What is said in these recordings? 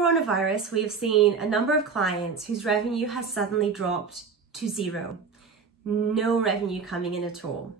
coronavirus, we have seen a number of clients whose revenue has suddenly dropped to zero. No revenue coming in at all.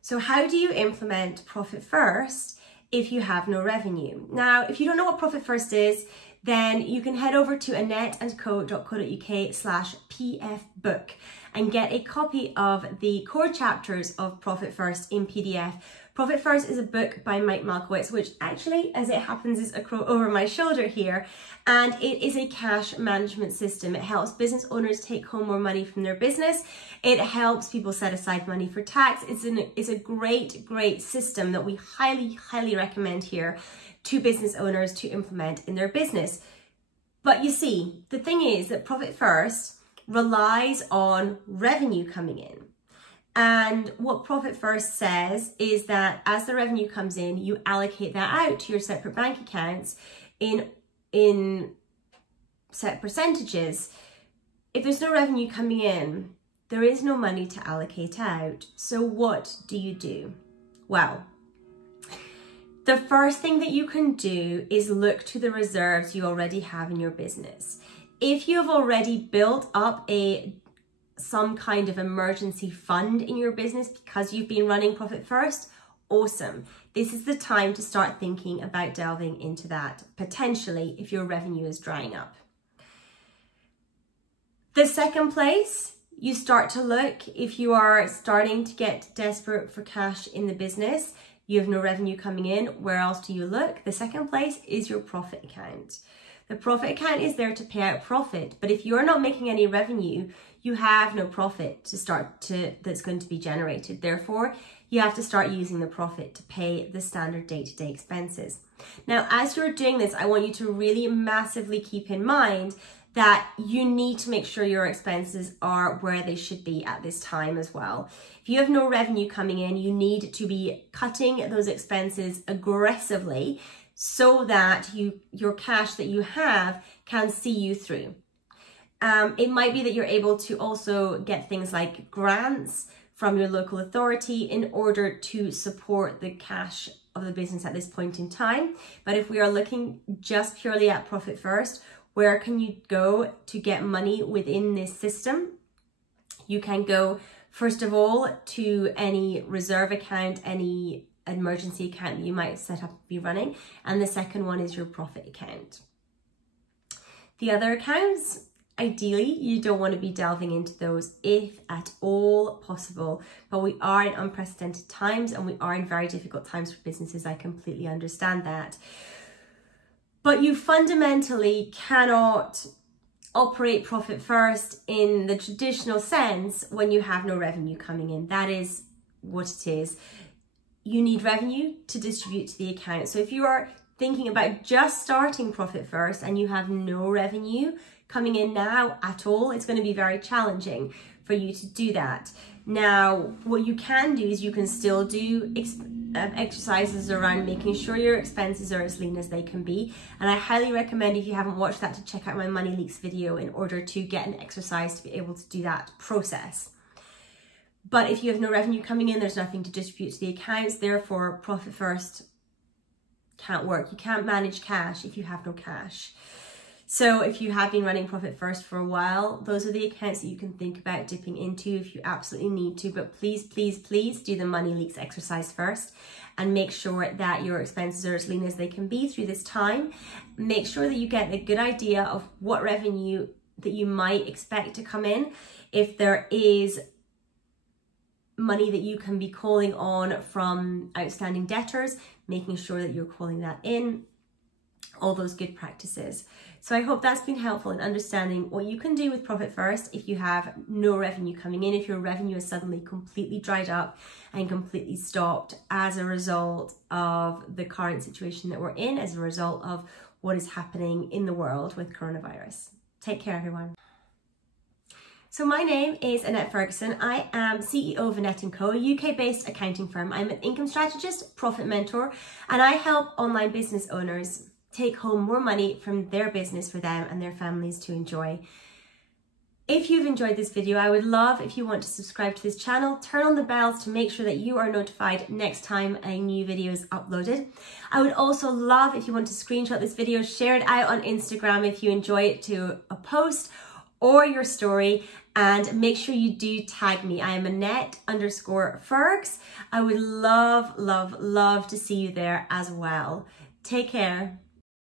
So how do you implement Profit First if you have no revenue? Now, if you don't know what Profit First is, then you can head over to annetteandco.co.uk/pfbook and get a copy of the core chapters of Profit First in PDF. Profit First is a book by Mike Malkowitz, which actually, as it happens, is over my shoulder here. And it is a cash management system. It helps business owners take home more money from their business. It helps people set aside money for tax. It's a great system that we highly recommend here to business owners to implement in their business. But you see, the thing is that Profit First relies on revenue coming in. And what Profit First says is that as the revenue comes in, you allocate that out to your separate bank accounts in set percentages. If there's no revenue coming in, there is no money to allocate out. So what do? Well, the first thing that you can do is look to the reserves you already have in your business. If you have already built up some kind of emergency fund in your business because you've been running Profit First, awesome. This is the time to start thinking about delving into that, potentially if your revenue is drying up. The second place you start to look, if you are starting to get desperate for cash in the business, you have no revenue coming in, where else do you look? The second place is your profit account. The profit account is there to pay out profit, but if you're not making any revenue, you have no profit that's going to be generated. Therefore, you have to start using the profit to pay the standard day-to-day expenses. Now, as you're doing this, I want you to really massively keep in mind that you need to make sure your expenses are where they should be at this time as well. If you have no revenue coming in, you need to be cutting those expenses aggressively so that your cash that you have can see you through. It might be that you're able to also get things like grants from your local authority in order to support the cash of the business at this point in time. But if we are looking just purely at Profit First, where can you go to get money within this system? You can go, first of all, to any reserve account, any emergency account that you might set up and be running. And the second one is your profit account. The other accounts, ideally, you don't want to be delving into those if at all possible, but we are in unprecedented times and we are in very difficult times for businesses. I completely understand that. But you fundamentally cannot operate Profit First in the traditional sense when you have no revenue coming in. That is what it is. You need revenue to distribute to the account. So if you are thinking about just starting Profit First and you have no revenue coming in now at all, it's going to be very challenging for you to do that. Now, what you can do is you can still do exercises around making sure your expenses are as lean as they can be. And I highly recommend, if you haven't watched that, to check out my Money Leaks video in order to get an exercise to be able to do that process. But if you have no revenue coming in, there's nothing to distribute to the accounts. Therefore, Profit First can't work. You can't manage cash if you have no cash. So if you have been running Profit First for a while, those are the accounts that you can think about dipping into if you absolutely need to. But please do the Money Leaks exercise first and make sure that your expenses are as lean as they can be through this time. Make sure that you get a good idea of what revenue that you might expect to come in. If there is money that you can be calling on from outstanding debtors, making sure that you're calling that in, all those good practices. So I hope that's been helpful in understanding what you can do with Profit First if you have no revenue coming in, if your revenue is suddenly completely dried up and completely stopped as a result of the current situation that we're in, as a result of what is happening in the world with coronavirus. Take care, everyone. So my name is Annette Ferguson. I am CEO of Annette & Co, a UK-based accounting firm. I'm an income strategist, profit mentor, and I help online business owners take home more money from their business for them and their families to enjoy. If you've enjoyed this video, I would love if you want to subscribe to this channel, turn on the bells to make sure that you are notified next time a new video is uploaded. I would also love if you want to screenshot this video, share it out on Instagram if you enjoy it to a post or your story, and make sure you do tag me. I am Annette_Fergs. I would love, love, love to see you there as well. Take care.